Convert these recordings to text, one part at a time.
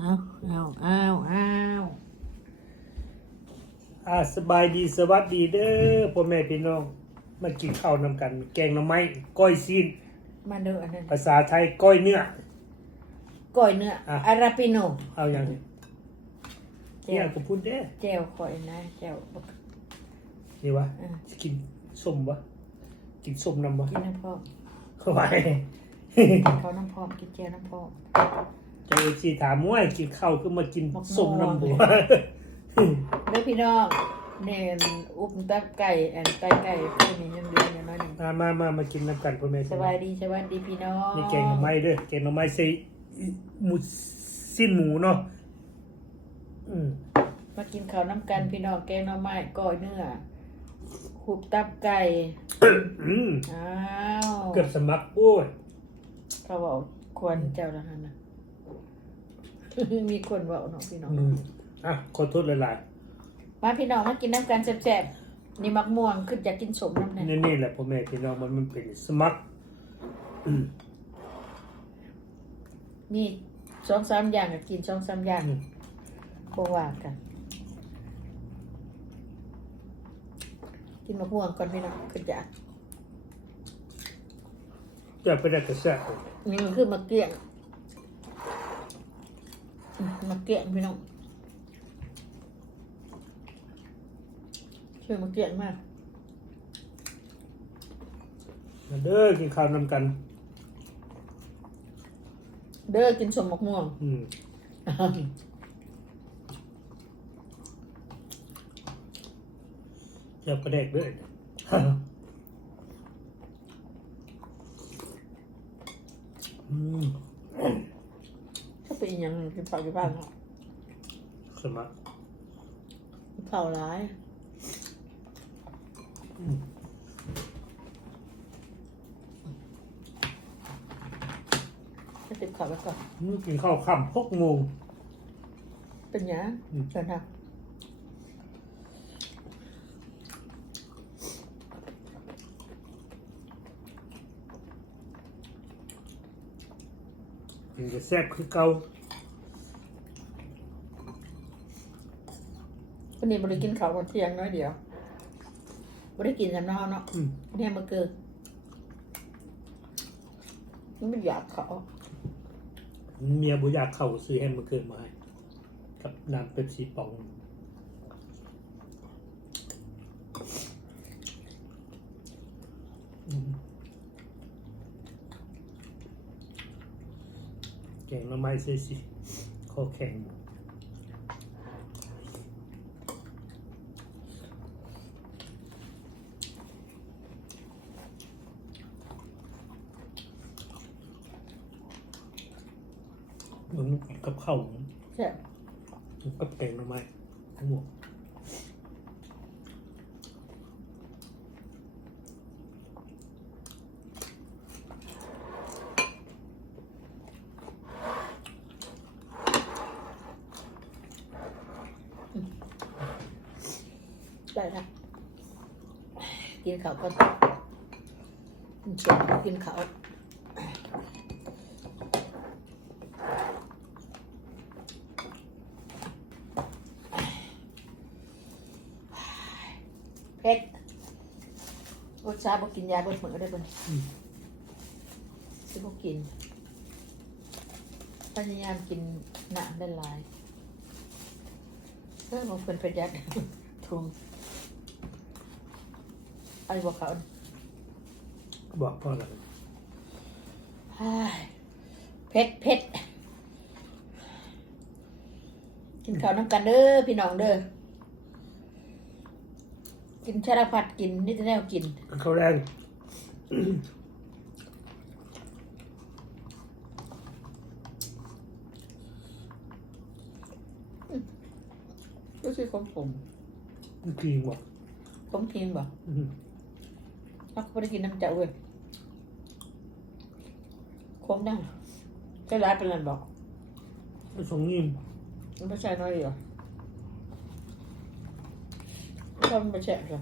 เอาเอาเอาเอาอ่าสบายดีสวัสดีเด้อพ่อแม่พี่น้องมากินข้าวนำกัน แกงหน่อไม้ก้อยซีนมาดูอันนั้นภาษาไทยก้อยเนื้อ ก้อยเนื้ออะอาราปิโนเอาอย่างนี้แจ่เนี่ยวก็พูดเด้อแจ่วข่อยนะแจ่วบักนี่วะอะจะกินส้มวะกินส้มนำวะกินน้ำพร้อมเข้าไปกินข้าวน้ำพร้อมกินแจ่วน้ำพร้อม จะเอซีถามว่ากินข้าวก็มากินบักม่วงส้มนำบัวเด้อพี่น้องเนี่ยอุ้มตับไก่อันไก่ไก่พวกนี้ยังเลี้ยงอยู่น้อยหนึ่งมามามามากินน้ำกันพ่อแม่สพี่น้บาอยงดีสวัสดีพี่น้องนี่แกงหน่อไม้เด้อแกงหน่อไม้ใส่หมูสิ้นหมูเนาะอืมมากินข้าวน้ำกันพี่น้องแกงหน่อไม้ก้อยเนื้อหุบตับไก่อืมอ้าวเกือบสมัครโอ้ยเขาบอกควรเจ้าละหันนะ มีคนบอกเนาะพี่น้องอืมอะขอโทษหลายมาพี่น้องมากินน้ำกันแซ่บๆนี่มักม่วงขึ้นอยากกินสมน้ำๆเนี่ยนี่นี่แหละพ่อแม่พี่น้องมันมันเป็นสมัครอืมมีสองสามอย่างก็กินสองสามอย่างอืมบ่ว่ากันกินมักม่วงก่อนพี่น้องขึ้นอยากจะไปได้กระแสเลยนี่มันคือมะเกี้ยงอื มมะเกี้ยงพี่น้องช่วยมะเกี้ยงมากมาเด้อกินข้าวนำกัน เด้อกินสมมักม่วงอืมจะประเด็กด้วยอืมถ้าเป็นอห ย่างกินเผาอยู่บ้านเนาะสมัครกินเผาร้ายจะติดขอไปก่อนอืมกินข้าวค่ำหกโมงเป็นหยังอืมเชิญค่ะกินจะแซ่บคือเก่า วั นนี้บริกินข้าวก่อนเที่ยงน้อยเดียวบริกินกันเนาะเนาะอืม เนี่ยมาเกิดมันไม่อยากเขาเมียบุอยากเข้าซื้อแฮมเบอร์เกอร์มาให้กับน้ำเป็ปซี่ปอง อืมแกงหน่อไม้เสียสิคอแข็ง มันกับข้าวใช่มันกับแกงหน่อไม้ทั้งหมดได้ละกินข้าวก่อนกินเชียงกินข้าวเผ็ด รสชาติบ่กินยาเบิดเหมือนได้เบิ่นอืมสิบ่กินพยายามกินหนักได้หลายเออมันเป็นประหยัดทุงไอ้บอกเขาบอกพ่ออะไรเฮ้ยเผ็ดเผ็ดกินข้าวน้ำกันเด้อพี่น้องเด้อ กินชาลพัดกินนี่จะแนวกินข้าวแรงก็คือของผมกรีนบอกผมทิ้งบ่อืมเราก็ไม่ได้กินน้ำเจ้าเว้ยคมได้ก็ร้ายเป็นไรบอกไม่ส่งยิ้มมันไม่ใช่น้อยเดียว ทำไปแฉะเลย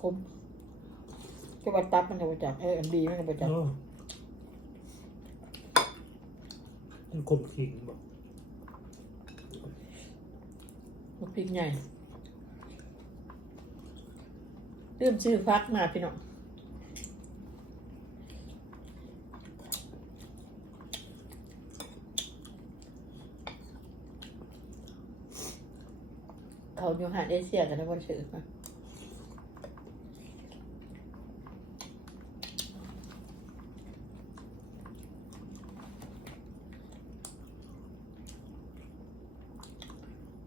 คมแกก็ว่าตับมันก็บ่จักเอออันดีมันก็บ่จักเนาะมันคมขิงบอกมันพริกใหญ่ลืมซื้อพักมาพี่น้อง เขาอยู่หาดเอเชียกันนะวันซื้อมา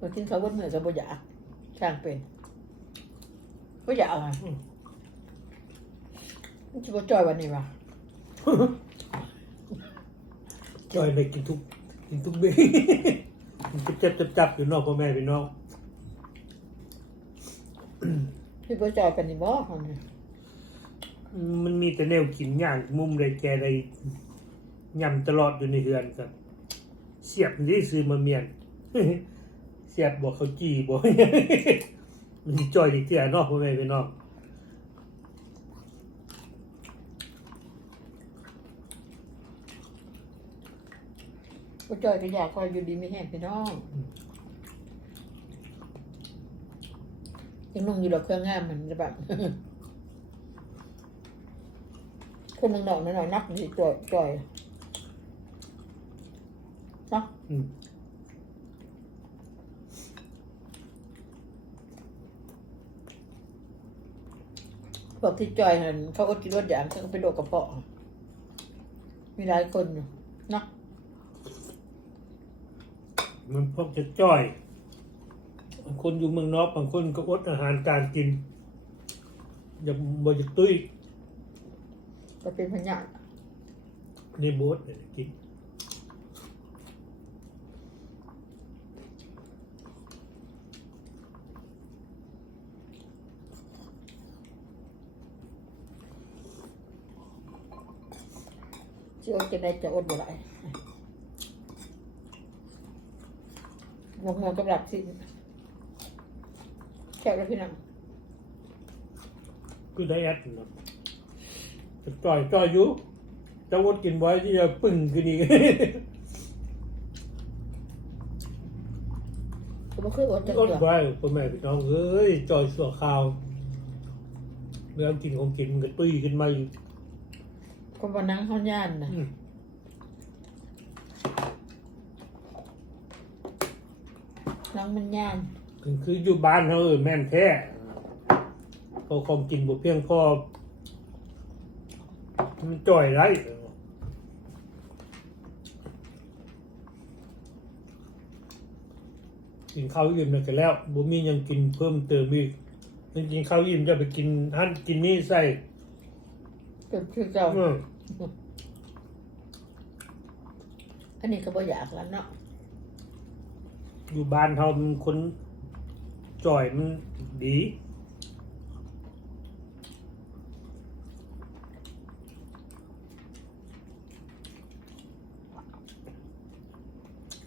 วันที่เขาวันเหนือจะบ่อยากช่างเป็นบ่อยากอะมันจะบ่จอยวันนี้วะจอยได้กินทุกกินทุกเบมันจะจับจับจับอยู่นอกพ่อแม่พี่น้อง พี่บ่จอยเป็นนี่บ่เขาเนี่ยมันมีแต่แนวกินย่างมุมใดแกใดยำตลอดอยู่ในเฮือนครับเสียบนี่ซื้อมาเมียน เสียบบอกเขาจีบอกมันสิจอยอีกเที่ยเนอกพ่อแม่พี่น้องบ่จอยก็อยากคอยอยู่ดีไม่แห้งพี่น้อง ยังนุ่งอยู่ดอกเครื่องงามมันจะแบบคนหนึ่งดอกหน่อยๆนักสิจอยจอยเนาะอืมพวกที่จอยหันเขาก็กินรถอย่างเขาก็ไปโดดกระเพาะ มีหลายคนอยู่เนาะมันพวกจะจ้อย บางคนอยู่เมืองนอกบางคนก็อดอาหารการกิน อย่าบ่จะตุ้ยก็เป็นพญาในโบสถ์เนี่ยกินเชื่อจะได้จะอดบ่ได้งงงกับหลักสิ แค่แล้วพี่น้องคือไดเอทนะจะจ้อยจ้อยอยู่จะอดกินไว้ที่จะปึ้งขึ้นอีกก็บ่คืออดจังอดเดือไว้พ่อแม่พี่น้องเอ้ยจ้อยสัวข้าวเรื่องกินของกินมันก็ตุ้ยขึ้นมาอยู่ก็บ่นั่งเฮาย่านน่ะอืมนั่งมันย่าน คือคืออยู่บ้านเขาเออแม่นแท้พอของกินบ่เพียงพอมันจ่อยไรกินข้าวอิ่มแล้วก็แล้วบ่มีหยังกินเพิ่มเติมอีกมันกินข้าวอิ่มจะไปกินหั่นกินนี่ใส่จนคือเจ้าเอออันนี้ก็บ่อยากแล้วเนาะอยู่บ้านเฮามันคน จ่อยมันดี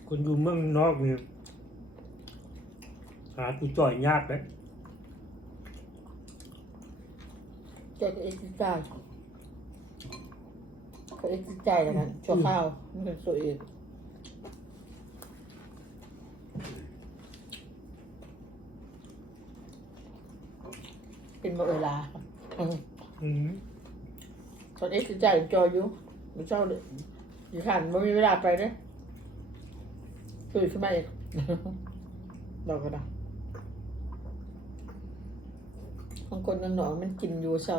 คนอยู่เมืองนอกเนี่ยหาผู้จ่อยยากเลยเจ้าก็เอ็กซ์ใจเขาเอ็กซ์ใจแล้วกันชั่วข้าวมันเป็นตัวเอง เป็นบ่เวลาอืมอืมตอนเอ็กซ์ใจจอยอยู่ไม่เจ้าเลยอยู่ขันไม่มีเวลาไปเลยตื่นขึ้นมาอีกบอกกันนะบางคนหนองๆมันกินอยู่เศร้า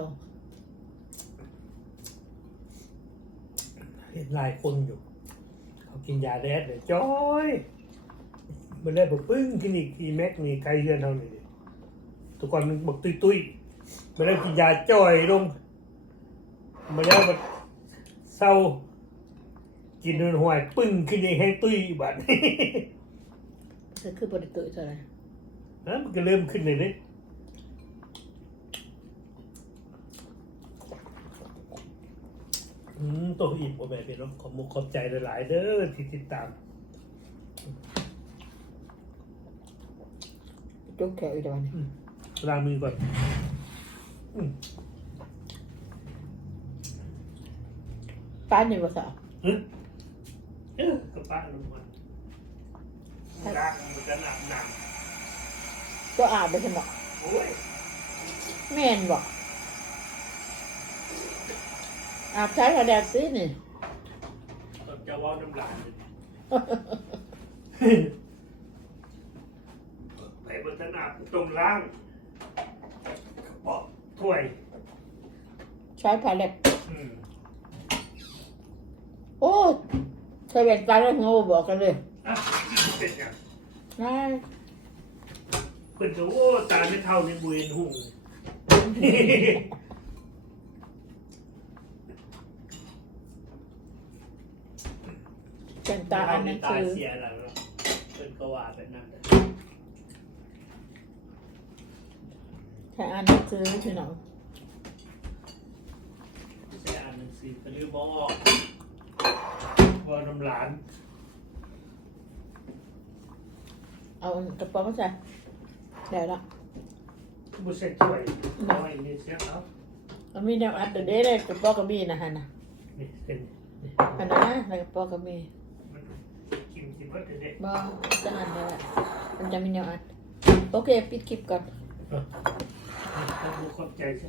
เห็นหลายคนอยู่ เขากินยาแดดเลยจ้อยมันเลยบอกปึ้งกินอีกทีแม็กนี่ไกลเฮือนเท่านี้ดิ ทุกคนมันบอกตุยตุยๆมันเลยกินยาจ้อยลงมันแล้วมันเศร้า กินจนห่วยปึ้งขึ้นเองให้ตุยบัดก็คือบริตุเท่าไหร่นะมันก็เริ่มขึ้นเลยดิอืมตัวอีกบ่แม่พี่น้องขอมุกขอบใจหลาย ๆ เด้อที่ติดตามจุกแขวอีกแล้วนี่ ล้างมือก่อนอืมป้านนี่ภาษาเออกระปะลงมาล้างมันจะหนักหนักก็อาบไปสมองโอ้ยแม่นบอกอาบใช้กระแดดซีนี่ตอนจะว่าน้ำลายเลยไปบนสนามตรงล่างกระเป๋า ถ้วยใช้พาเล็บอืมโอ้ใช้แว่นตาแล้วงูบอกกันเลยอะเป็นอย่างนายเพิ่นก็โอ้ตาไม่เท่าในบุญหุ่งแว่นตาอ่านหนังตาสือเสียแล้วเนาะเพิ่นก็ว่าเป็นนั่น แหละใช้อ่านหนังสือพี่น้องใช่อ่านหนังสือก็ลืมมองออกว่าน้ำหลานเอากระเป๋ามาใส่ได้ละบุเซ็ตช่วยน้อยนี่เสียเอามันมีแนวอัดเดยวเด้เลยกระเป๋าก็มีนะฮะนะนี่เป็นนี่อันนั้นนะในกระเป๋าก็มีมันกินกินเพิ่นเด็ดบอจะอันนี้แหละมันจะมีแนวอัดโอเคปิดคลิปก่อนๆต้องดู ขอบใจใช่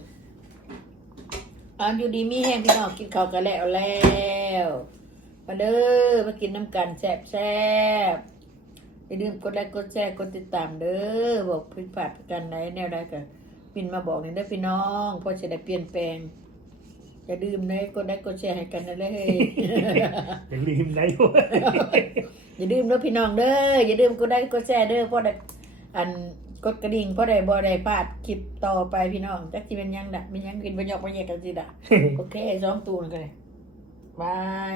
อ่าอยู่ดีมีแห้งพี่น้องกินข้าวกันแล้วแล้ว มาเด้อมากินน้ำกันแซ่บแซ่บอย่าลืมกดไลค์กดแชร์กดติดตามเด้อบอกผิดพลาดกันไหนแนวใดกันปินมาบอกนี่เด้อพี่น้องเพอจะได้เปลี่ยนแปลงอย่าลืมเลยกดไลค์กดแชร์ให้กันนะเลยอย่าลืมได้ด้วยอย่าลืมเด้อพี่น้องเด้ออย่าลืมกดไลค์กดแชร์เด้อเพราะได้อัน กดกระดิ่งเพราะได้บ่ได้พลาดคลิปต่อไปพี่น้องจักสิเป็นหยังดะเป็นหยังกินบ่ยอกบ่แยกกันสิดะโอเคสองตูนกันเลยบาย